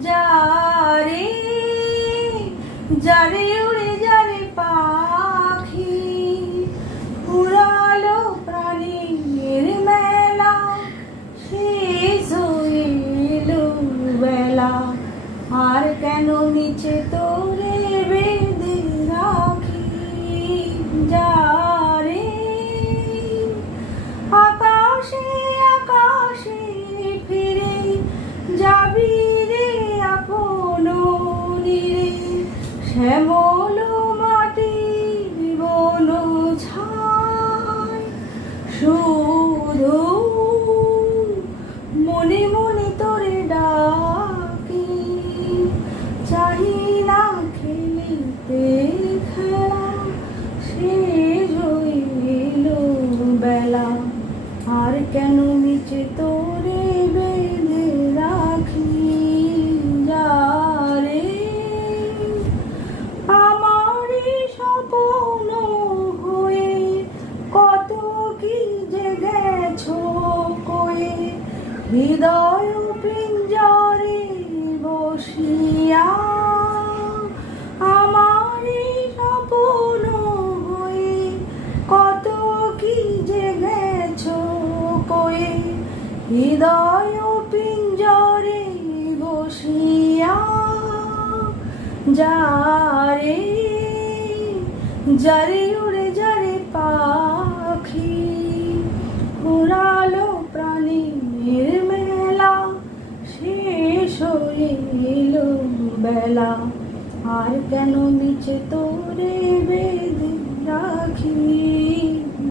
যারে যারে উড়ে যারে পাখি উড়ালো প্রাণীর মেলা শেষ হয়ে এলো বেলা আর কেন নিচে তোরে বেঁধে রাখি যারে আকাশে আকাশে ফিরে যাবি রে আপন নীরে শ্যামল মাটি বন ছায় শুধু মনে মনে তোরে ডাকি চাহি না খেলিতে খেলা শেষ হয়ে এলো বেলা আর কেন নিচে তোরে বেঁধে রাখি যারে আমারই স্বপ্ন হয়ে কত কি যে গেছো কয়ে হৃদয় পিঞ্জরে বসিয়া আমারই স্বপ্ন হয়ে কত কি যে গেছো কয়ে হৃদয় পিঞ্জরে বসিয়া যারে যারে উড়ে যারে পাখি উড়ালো প্রাণীর মেলা শেষ হয়ে এলো বেলা আর কেন নিচে তোরে বেঁধে রাখি।